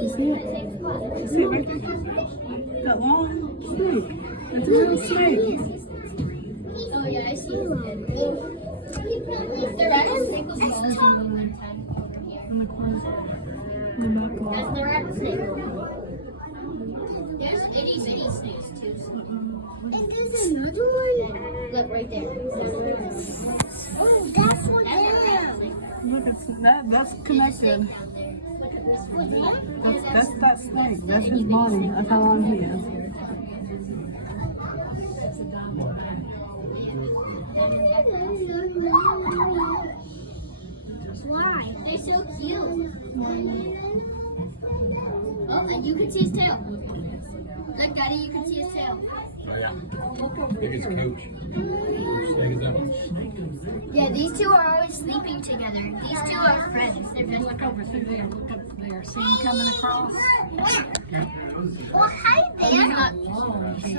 You see it? You see it right there? That long snake. It's a real snake. Oh yeah, I see it. The rattlesnake was smaller than In the corner. In the back wall. That's the rattlesnake. There's itty bitty snakes too. And there's another one. Look right there. Oh, that's one That's a there. rattlesnake. Look, it's that's connected. That's that snake. That's his body. That's how long he is. Why? They're so cute. Oh, and you can see his tail. Look, Daddy, you can see his tail. Oh, yeah. I think it's Coach. Which snake is that one? Yeah, these two are always sleeping together. These two are friends. They're best Look over through there. Look up there. See him coming across? Well, hi there. Long he is.